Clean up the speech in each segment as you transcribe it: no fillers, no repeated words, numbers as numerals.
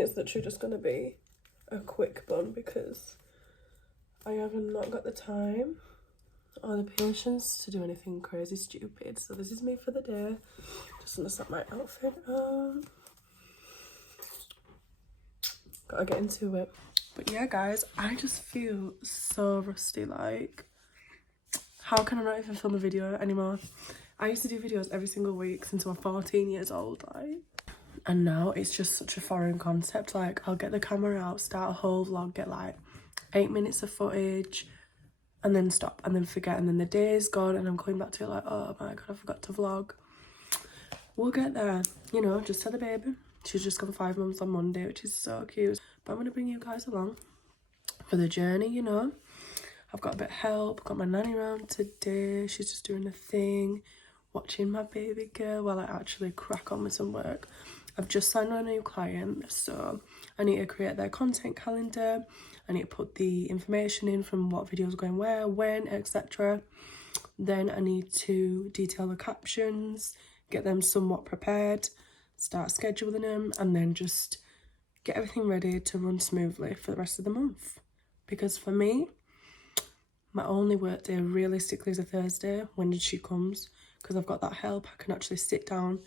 and it's literally just going to be a quick bun because I have not got the time or the patience to do anything crazy stupid. So this is me for the day. Just gonna set my outfit on. Gotta get into it. But yeah, guys, I just feel so rusty. Like, how can I not even film a video anymore? I used to do videos every single week since I'm 14 years old, like, and now it's just such a foreign concept. Like, I'll get the camera out, start a whole vlog, get like 8 minutes of footage, and then stop, and then forget, and then the day is gone, and I'm coming back to it like, oh my god, I forgot to vlog. We'll get there, you know. Just had a baby. She's just gone 5 months on Monday, which is so cute. But I'm gonna bring you guys along for the journey, you know. I've got a bit of help, got my nanny around today. She's just doing a thing, watching my baby girl while I actually crack on with some work. I've just signed on a new client, so I need to create their content calendar. I need to put the information in from what videos are going where, when, etc. Then I need to detail the captions, get them somewhat prepared, start scheduling them, and then just get everything ready to run smoothly for the rest of the month. Because for me, my only work day realistically is a Thursday when she comes, because I've got that help. I can actually sit down,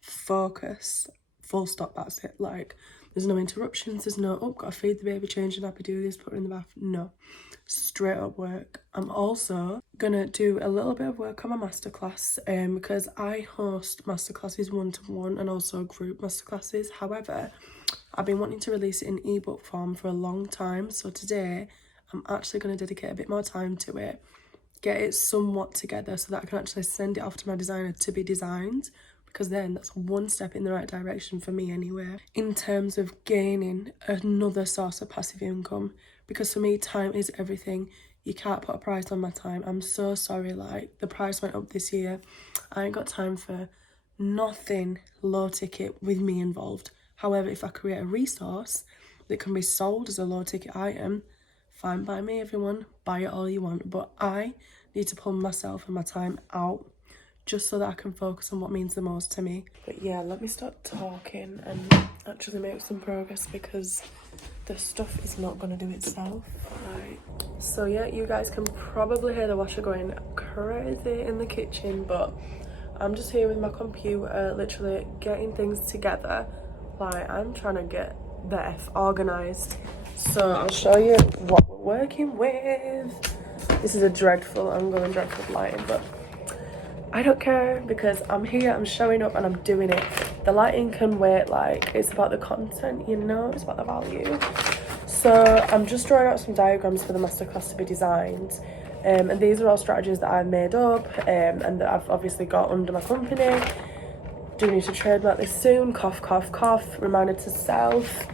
focus, full stop, that's it. Like, there's no interruptions, there's no, oh, gotta feed the baby, change the nappy, do this, put her in the bath. No, straight up work. I'm also gonna do a little bit of work on my masterclass, because I host masterclasses one-to-one and also group masterclasses. However, I've been wanting to release it in ebook form for a long time, so today I'm actually going to dedicate a bit more time to it, get it somewhat together so that I can actually send it off to my designer to be designed, because then that's one step in the right direction for me anyway, in terms of gaining another source of passive income. Because for me, time is everything. You can't put a price on my time. I'm so sorry, like, the price went up this year. I ain't got time for nothing low ticket with me involved. However, if I create a resource that can be sold as a low ticket item, fine by me, everyone, buy it all you want. But I need to pull myself and my time out just so that I can focus on what means the most to me. But yeah, let me start talking and actually make some progress, because the stuff is not going to do itself. Right. So yeah, you guys can probably hear the washer going crazy in the kitchen, but I'm just here with my computer, literally getting things together. Like, I'm trying to get the F organised. So I'll show you what we're working with. This is a dreadful, ongoing dreadful lighting, but I don't care, because I'm here, I'm showing up, and I'm doing it. The lighting can wait. Like, it's about the content, you know, it's about the value. So I'm just drawing out some diagrams for the masterclass to be designed. And these are all strategies that I've made up, and that I've obviously got under my company. Do need to trademark this soon, cough, cough, cough, reminder to self.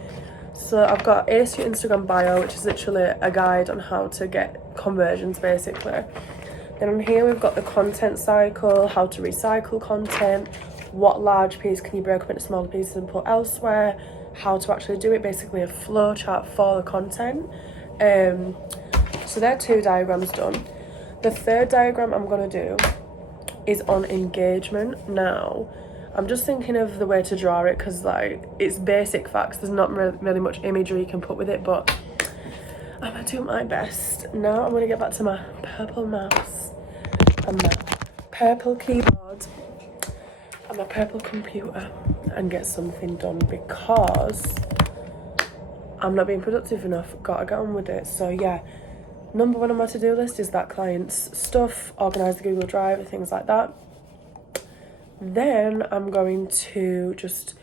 So I've got Ace Your Instagram Bio, which is literally a guide on how to get conversions, basically. Then on here we've got the content cycle, how to recycle content, what large piece can you break up into smaller pieces and put elsewhere, how to actually do it, basically a flow chart for the content. So there are 2 diagrams done. The third diagram I'm going to do is on engagement. Now, I'm just thinking of the way to draw it, because like, it's basic facts, there's not really much imagery you can put with it, but I'm gonna do my best. Now I'm gonna get back to my purple mouse and my purple keyboard and my purple computer and get something done, because I'm not being productive enough. Gotta get on with it. So yeah, number 1 on my to-do list is that client's stuff, organise the Google Drive, things like that. Then I'm going to just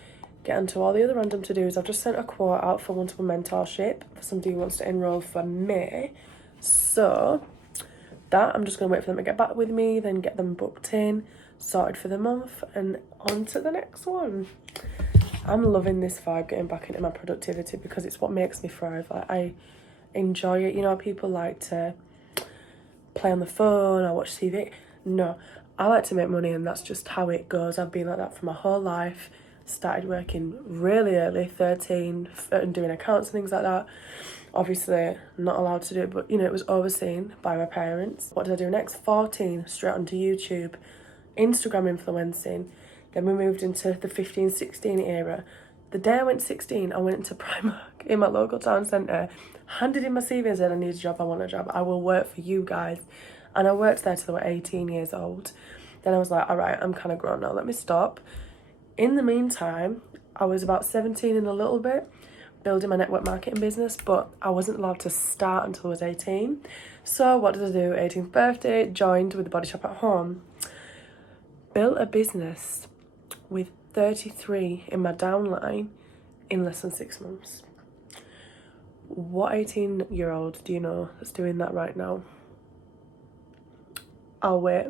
get into all the other random to-dos. I've just sent a quote out for one-to-one mentorship for somebody who wants to enroll for May. So that, I'm just going to wait for them to get back with me, then get them booked in, sorted for the month, and on to the next one. I'm loving this vibe, getting back into my productivity, because it's what makes me thrive. Like, I enjoy it. You know, people like to play on the phone or watch TV. No, I like to make money, and that's just how it goes. I've been like that for my whole life. Started working really early, 13, and doing accounts and things like that. Obviously not allowed to do it, but you know, it was overseen by my parents. What did I do next? 14, straight onto YouTube, Instagram influencing. Then we moved into the 15, 16 era. The day I went 16, I went into Primark in my local town centre, handed in my CV and said, I need a job, I want a job, I will work for you guys. And I worked there till I was 18 years old. Then I was like, all right, I'm kind of grown now, let me stop. In the meantime, I was about 17 and a little bit, building my network marketing business, but I wasn't allowed to start until I was 18. So what did I do? 18th birthday, joined with the Body Shop at Home. Built a business with 33 in my downline in less than 6 months. What 18-year-old do you know that's doing that right now? I'll wait.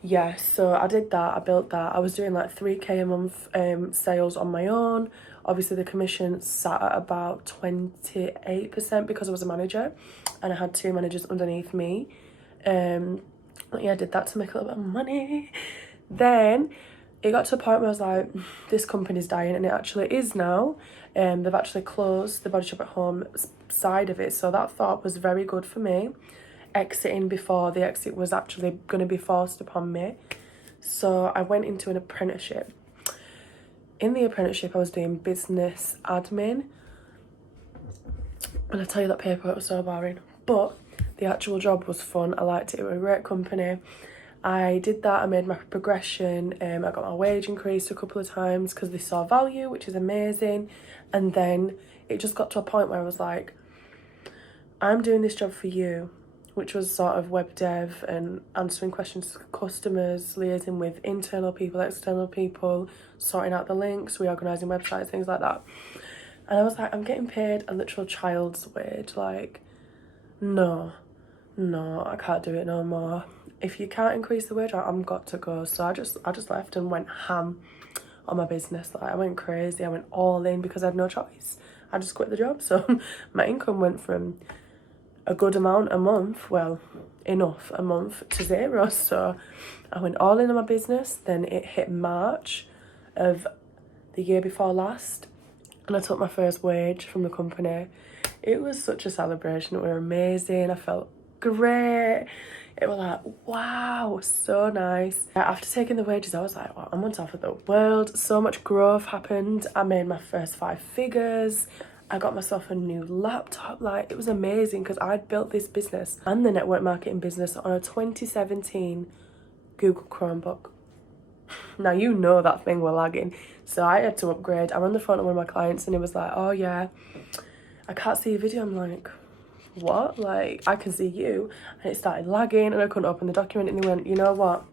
Yeah, so I did that, I built that. I was doing like 3k a month sales on my own. Obviously the commission sat at about 28% because I was a manager and I had 2 managers underneath me. Yeah, I did that to make a little bit of money. Then it got to a point where I was like, this company's dying, and it actually is now. They've actually closed the Body Shop at Home side of it, so that thought was very good for me. Exiting before the exit was actually going to be forced upon me. So I went into an apprenticeship. In the apprenticeship, I was doing business admin. And I tell you, that paperwork was so boring. But the actual job was fun. I liked it. It was a great company. I did that. I made my progression. I got my wage increased a couple of times because they saw value, which is amazing. And then it just got to a point where I was like, I'm doing this job for you, which was sort of web dev and answering questions to customers, liaising with internal people, external people, sorting out the links, reorganising websites, things like that. And I was like, I'm getting paid a literal child's wage. Like, no, I can't do it no more. If you can't increase the wage, I'm got to go. So I just left and went ham on my business. Like, I went crazy. I went all in because I had no choice. I just quit the job. So my income went from a good amount a month, well, enough a month, to 0. So I went all in on my business. Then it hit March of the year before last, and I took my first wage from the company. It was such a celebration. It was amazing. I felt great. It was like, wow, so nice. After taking the wages, I was like, wow, I'm on top of the world. So much growth happened. I made my first 5 figures. I got myself a new laptop. Like, it was amazing because I'd built this business and the network marketing business on a 2017 Google Chromebook. Now, you know that thing were lagging. So I had to upgrade. I was on the phone to one of my clients and he was like, oh yeah, I can't see your video. I'm like, what? Like, I can see you. And it started lagging and I couldn't open the document, and they went, you know what?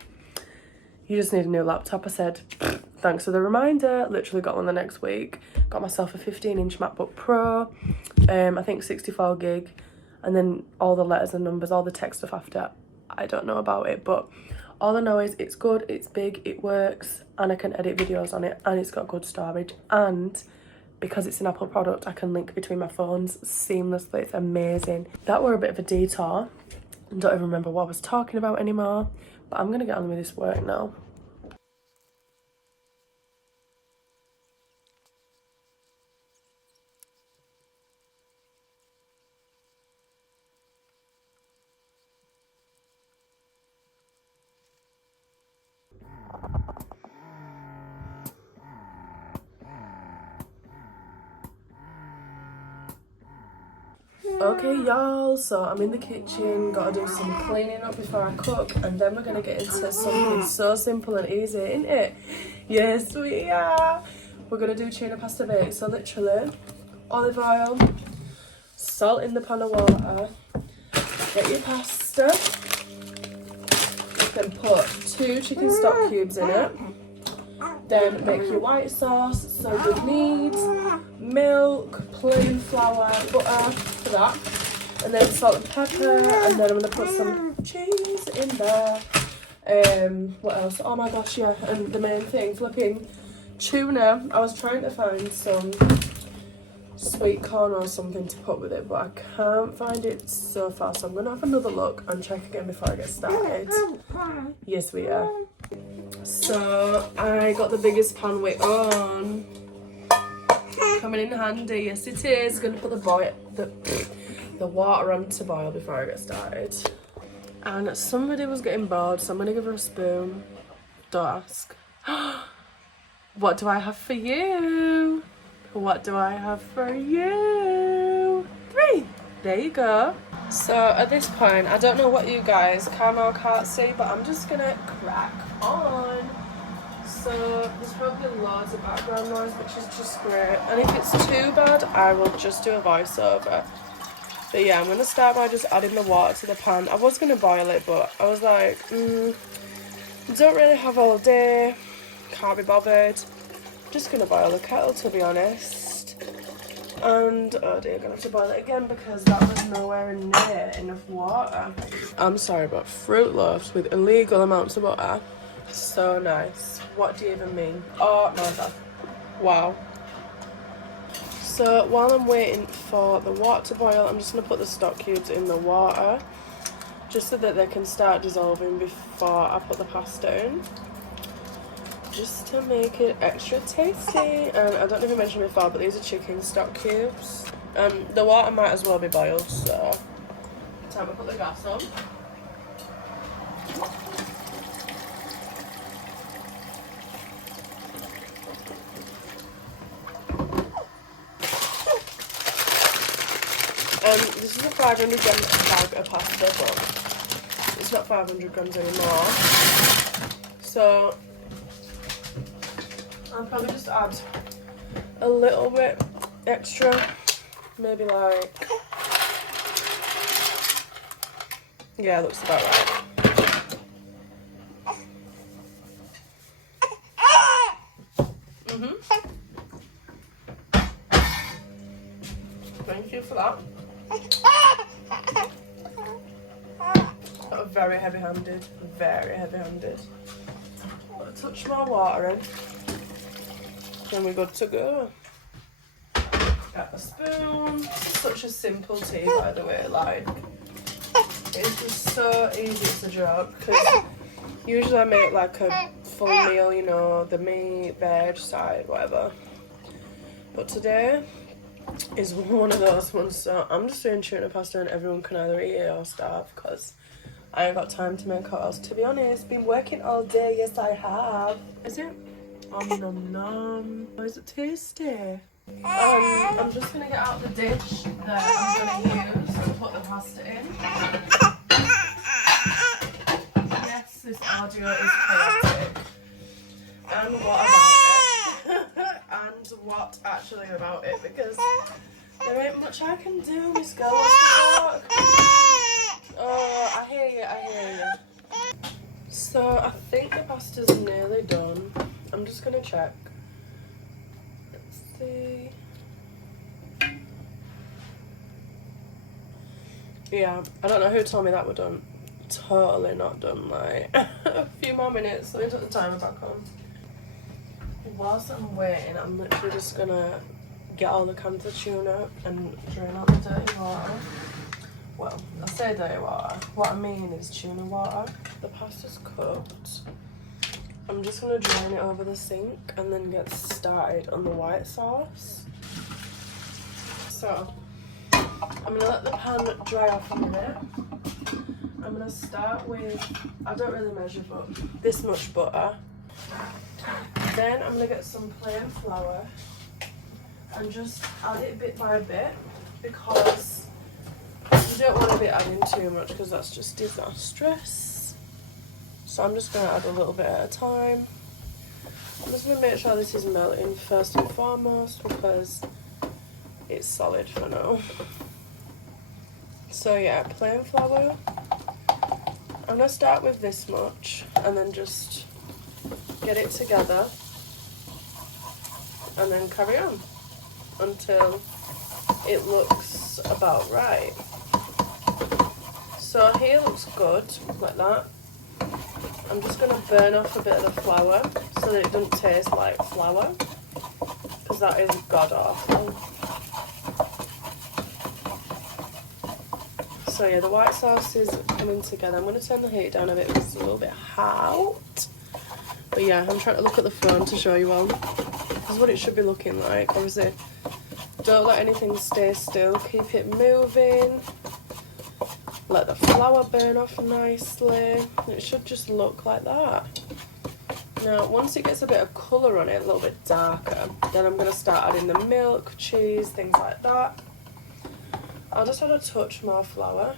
You just need a new laptop. I said, thanks for the reminder. Literally got one the next week. Got myself a 15-inch MacBook Pro, I think 64 gig, and then all the letters and numbers, all the tech stuff after, I don't know about it, but all I know is it's good, it's big, it works, and I can edit videos on it, and it's got good storage, and because it's an Apple product, I can link between my phones seamlessly. It's amazing. That were a bit of a detour. I don't even remember what I was talking about anymore, but I'm going to get on with this work now. Okay, y'all, so I'm in the kitchen, gotta do some cleaning up before I cook, and then we're gonna get into something so simple and easy, isn't it? Yes, we are. We're gonna do tuna pasta bake. So literally, olive oil, salt in the pan of water, get your pasta, then put 2 chicken stock cubes in it. Then make your white sauce, so you need milk, plain flour, butter for that, and then salt and pepper, and then I'm going to put some cheese in there. What else? Oh my gosh, yeah, and the main thing, flipping tuna. I was trying to find some sweet corn or something to put with it, but I can't find it so far, so I'm going to have another look and check again before I get started. Yes, we are. So I got the biggest pan we own. Coming in handy, yes it is. Gonna put the water on to boil before I get started. And somebody was getting bored, so I'm gonna give her a spoon. Don't ask. What do I have for you? What do I have for you? 3. There you go. So at this point, I don't know what you guys can or can't see, but I'm just gonna crack on. So there's probably loads of background noise, which is just great. And if it's too bad, I will just do a voiceover. But yeah, I'm gonna start by just adding the water to the pan. I was gonna boil it, but I was like, don't really have all day, can't be bothered. Just gonna boil the kettle, to be honest. And oh dear, gonna have to boil it again because that was nowhere near enough water. I'm sorry, but Fruit Loaves with illegal amounts of butter, so nice. What do you even mean? Oh my god, wow. So while I'm waiting for the water to boil, I'm just gonna put the stock cubes in the water just so that they can start dissolving before I put the pasta in, just to make it extra tasty. And I don't know if I mentioned before, but these are chicken stock cubes. The water might as well be boiled, so time to put the gas on. This is a 500 gram bag of pasta, but it's not 500 grams anymore. So I'll probably just add a little bit extra, maybe like, yeah, looks about right. Thank you for that. Very heavy-handed, very heavy-handed. A touch more water in, then we're good to go. Got a spoon. Such a simple tea, by the way. Like, it's just so easy, it's a joke. Because usually I make like a full meal, you know, the meat, veg, side, whatever. But today is one of those ones, so I'm just doing tuna pasta and everyone can either eat it or starve because I ain't got time to make hot else. To be honest, been working all day. Yes, I have. Is it? Nom nom. Oh, is it tasty? I'm just gonna get out the dish that I'm gonna use to put the pasta in. Yes, this audio is chaotic. And what about it? And what actually about it? Because there ain't much I can do. Miss girl wants to work. Oh, I hear you, I hear you. So I think the pasta's nearly done. I'm just gonna check. Let's see. Yeah, I don't know who told me that we're done. Totally not done. Like a few more minutes. Let me put the timer back on. Whilst I'm waiting, I'm literally just gonna get all the cans of tuna and drain out the dirty water. Well, I say dirty water. What I mean is tuna water. The pasta's cooked. I'm just gonna drain it over the sink and then get started on the white sauce. So I'm gonna let the pan dry off a minute. I'm gonna start with, I don't really measure, but this much butter. Then I'm gonna get some plain flour and just add it bit by bit because you don't want to be adding too much because that's just disastrous. So I'm just going to add a little bit at a time. I'm just going to make sure this is melting first and foremost because it's solid for now. So yeah, plain flour. I'm going to start with this much and then just get it together and then carry on until it looks about right. So here looks good, like that. I'm just going to burn off a bit of the flour so that it doesn't taste like flour, because that is god awful. So yeah, the white sauce is coming together. I'm going to turn the heat down a bit because it's a little bit hot. But yeah, I'm trying to look at the phone to show you all. This is what it should be looking like. Obviously, don't let anything stay still. Keep it moving. Let the flour burn off nicely. It should just look like that. Now, once it gets a bit of colour on it, a little bit darker, then I'm going to start adding the milk, cheese, things like that. I'll just add a touch more flour.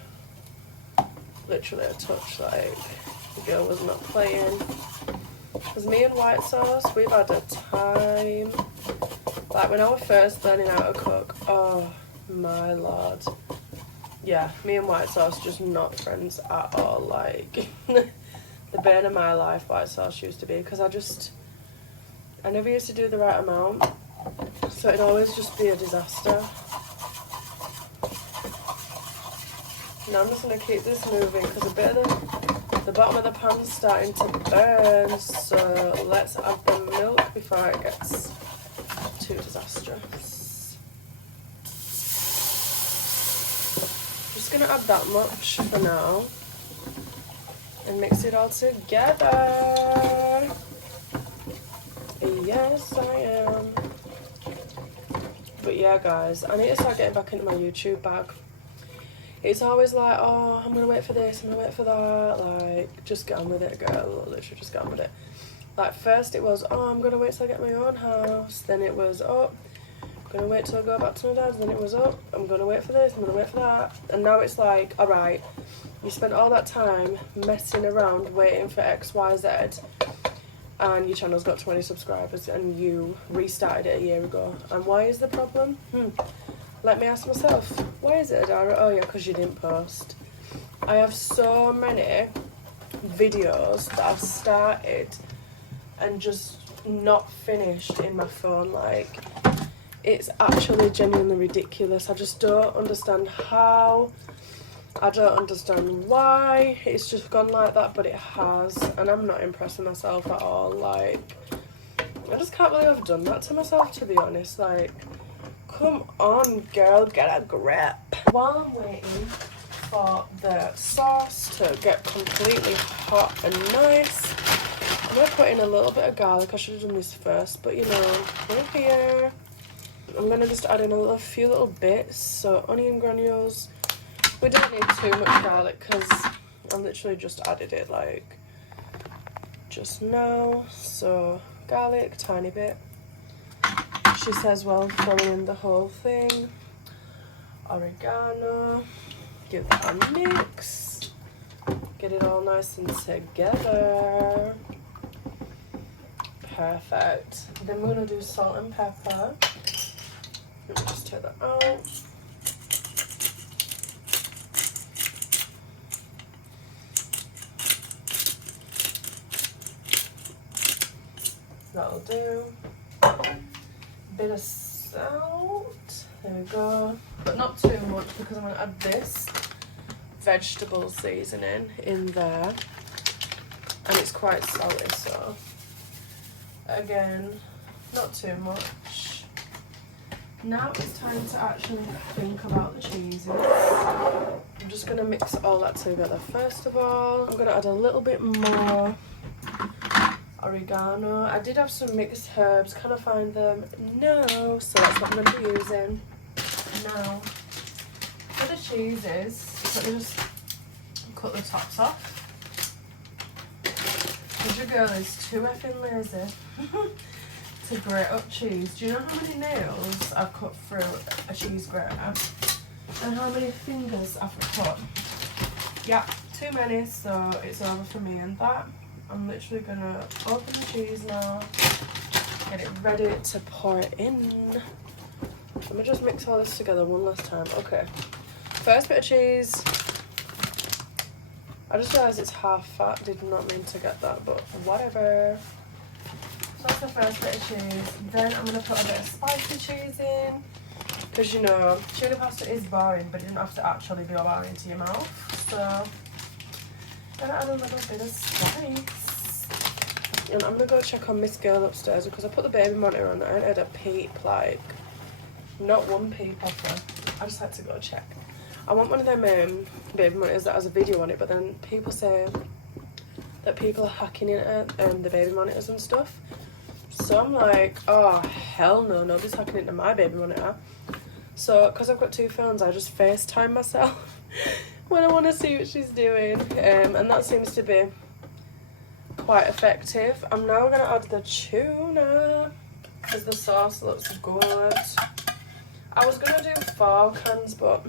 Literally a touch, like the girl was not playing. Because me and white sauce, we've had a time. Like when I was first learning how to cook, oh my lord. Yeah, me and white sauce just not friends at all. Like the bane of my life white sauce used to be, because I never used to do the right amount, so it'd always just be a disaster. Now I'm just going to keep this moving because a bit of the bottom of the pan's starting to burn, so let's add the milk before it gets too disastrous. Just going to add that much for now and mix it all together. Yes, I am. But yeah, guys, I need to start getting back into my YouTube bag. It's always like, oh, I'm going to wait for this, I'm going to wait for that. Like, just get on with it, girl. Literally, just get on with it. Like, first it was, oh, I'm going to wait till I get my own house. Then it was, oh, I'm going to wait till I go back to my dad's. Then it was, oh, I'm going to wait for this, I'm going to wait for that. And now it's like, alright, you spent all that time messing around waiting for X, Y, Z. And your channel's got 20 subscribers and you restarted it a year ago. And why is the problem? Let me ask myself, why is it, Adara? Oh yeah, because you didn't post. I have so many videos that I've started and just not finished in my phone. Like, it's actually genuinely ridiculous. I just don't understand how. I don't understand why it's just gone like that, but it has, and I'm not impressed with myself at all. Like, I just can't believe I've done that to myself, to be honest. Like, come on, girl, get a grip. While I'm waiting for the sauce to get completely hot and nice, I'm going to put in a little bit of garlic. I should have done this first, but you know, we're here. I'm going to just add in a few little bits, so onion granules. We don't need too much garlic because I literally just added it like just now. So garlic, tiny bit. She says, well, throwing in the whole thing. Oregano. Give that a mix. Get it all nice and together. Perfect. Then we're going to do salt and pepper. Let me just take that out. That'll do. Bit of salt. There we go. But not too much because I'm going to add this vegetable seasoning in there. And it's quite salty, so again, not too much. Now it's time to actually think about the cheeses. I'm just going to mix all that together. First of all, I'm going to add a little bit more oregano. I did have some mixed herbs. Can I find them? No. So that's what I'm going to be using. Now, for the cheeses, let me just cut the tops off. Because your girl is too effing lazy to grate up cheese. Do you know how many nails I've cut through a cheese grater? And how many fingers I've cut? Yeah, too many, so it's over for me and that. I'm literally gonna open the cheese now, get it ready to pour it in. Let me just mix all this together one last time. Okay, first bit of cheese. I just realised it's half fat, did not mean to get that, but whatever. So that's the first bit of cheese. Then I'm gonna put a bit of spicy cheese in, because you know, tuna pasta is boring, but it doesn't have to actually be boring to your mouth. So I'm gonna add a little bit of spice. And I'm gonna go check on Miss Girl upstairs because I put the baby monitor on. I ain't had a peep, like, not one peep off her. I just had to go check. I want one of them baby monitors that has a video on it, but then people say that people are hacking into the baby monitors and stuff. So I'm like, oh hell no, nobody's hacking into my baby monitor. So because I've got two phones, I just FaceTime myself when I want to see what she's doing, and that seems to be quite effective. I'm now going to add the tuna because the sauce looks good. I was going to do 4 cans, but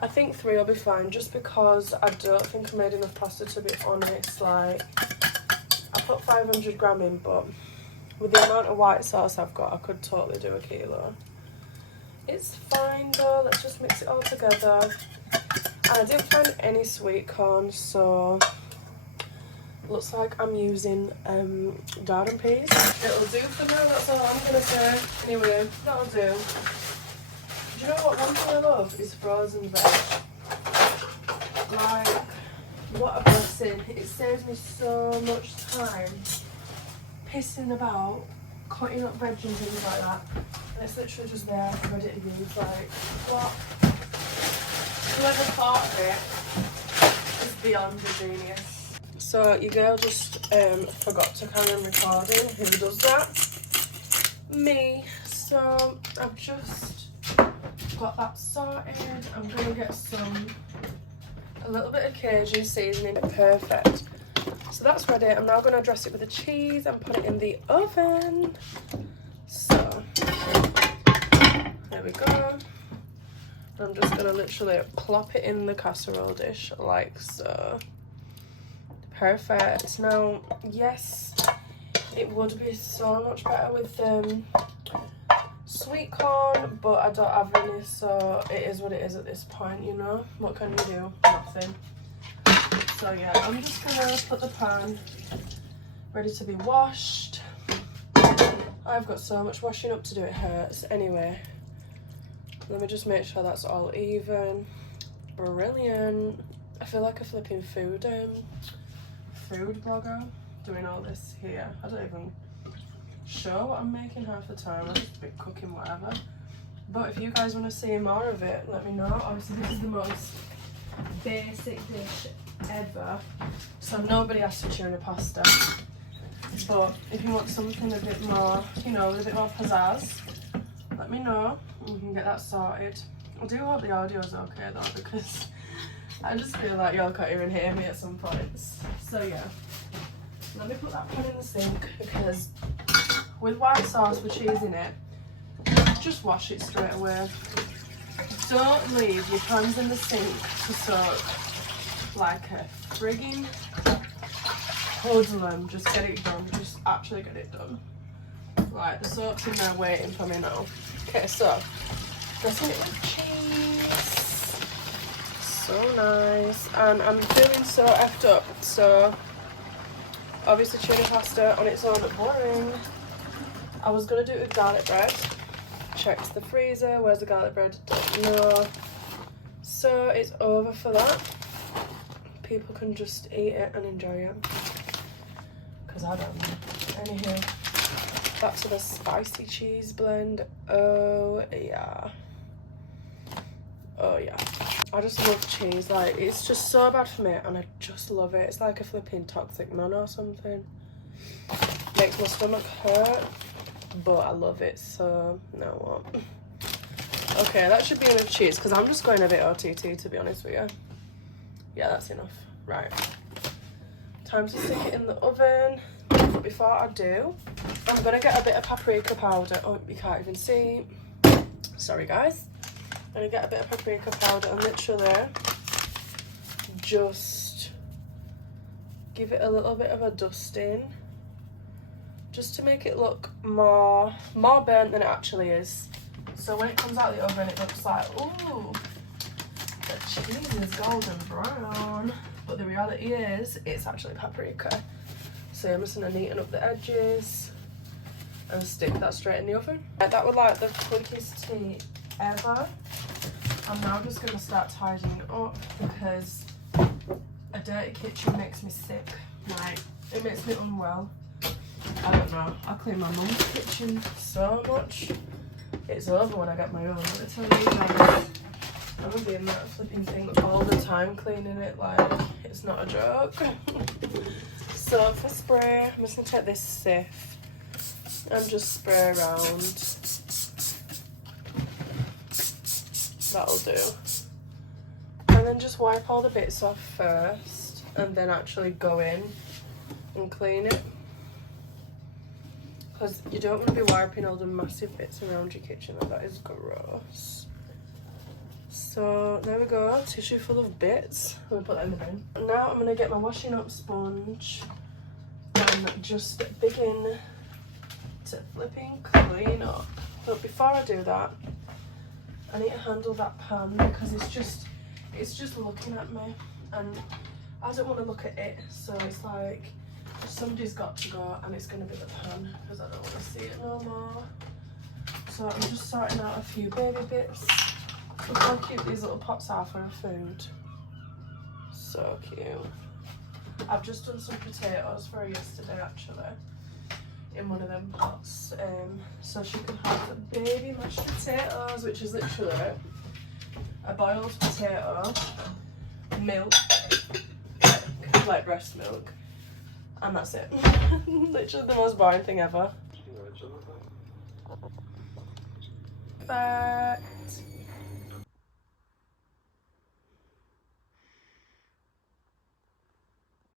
I think 3 will be fine, just because I don't think I made enough pasta to be honest. Like, I put 500 gram in, but with the amount of white sauce I've got, I could totally do a kilo. It's fine though, let's just mix it all together. And I didn't find any sweet corn, so looks like I'm using garden peas. It'll do for now, that's all I'm gonna say. Anyway, that'll do. Do you know what one thing I love is frozen veg? Like, what a blessing. It saves me so much time pissing about, cutting up veg and things like that. And it's literally just there, ready to use. Like, what? Whoever thought of it is beyond a genius. So your girl just forgot to carry on recording. Who does that? Me. So I've just got that sorted. I'm gonna get a little bit of Cajun seasoning. Perfect. So that's ready. I'm now gonna dress it with the cheese and put it in the oven. So there we go. I'm just gonna literally plop it in the casserole dish like so. Perfect. Now, yes, it would be so much better with sweet corn, but I don't have any, so it is what it is at this point, you know? What can you do? Nothing. So yeah, I'm just gonna put the pan ready to be washed. I've got so much washing up to do, it hurts. Anyway, let me just make sure that's all even. Brilliant. I feel like a flipping food blogger doing all this here. I don't even show what I'm making half the time. I just be cooking whatever. But if you guys want to see more of it, let me know. Obviously this is the most basic dish ever, so nobody asked for tuna pasta. But if you want something a bit more, you know, with a bit more pizzazz, let me know. We can get that sorted. I do hope the audio's okay though, because I just feel like y'all can't even hear me at some points. So yeah, let me put that pan in the sink, because with white sauce with cheese in it, just wash it straight away. Don't leave your pans in the sink to soak like a frigging hoodlum. Just get it done. Just actually get it done. Right, the soap's in there waiting for me now. Okay, so dressing it with cheese. So nice. And I'm feeling so effed up. So obviously tuna pasta on its own, boring. I was gonna do it with garlic bread. Checked the freezer. Where's the garlic bread? Don't know. So it's over for that. People can just eat it and enjoy it, because I don't know. Anywho, back to the spicy cheese blend. Oh yeah. Oh yeah. I just love cheese. Like, it's just so bad for me, and I just love it. It's like a flipping toxic man or something. Makes my stomach hurt, but I love it. So now what? Okay, that should be enough cheese, because I'm just going a bit OTT, to be honest with you. Yeah, that's enough. Right. Time to stick it in the oven. But before I do, I'm going to get a bit of paprika powder. Oh, you can't even see. Sorry, guys. I'm going to get a bit of paprika powder and literally just give it a little bit of a dusting, just to make it look more burnt than it actually is. So when it comes out of the oven, it looks like, ooh, the cheese is golden brown. But the reality is, it's actually paprika. So I'm just gonna neaten up the edges and stick that straight in the oven. That was like the quickest tea ever. I'm now just gonna start tidying up, because a dirty kitchen makes me sick. Like, it makes me unwell. I don't know. I clean my mum's kitchen so much. It's over when I get my own. Let me tell you guys, I'm gonna be in that flipping thing all the time, cleaning it. Like, it's not a joke. So for spray, I'm just gonna take this sieve and just spray around. That'll do. And then just wipe all the bits off first, and then actually go in and clean it, because you don't want to be wiping all the massive bits around your kitchen, and that is gross. So there we go, tissue full of bits. I'm gonna put that in the bin. Now I'm gonna get my washing up sponge and just begin to flipping clean up. But before I do that, I need to handle that pan because it's just looking at me and I don't want to look at it. So it's like somebody's got to go, and it's going to be the pan because I don't want to see it no more. So I'm just sorting out a few baby bits. Look how cute these little pots are for food. So cute. I've just done some potatoes for her yesterday actually, in one of them pots, so she can have the baby mashed potatoes, which is literally a boiled potato, milk, like breast milk, and that's it. Literally the most boring thing ever. Perfect.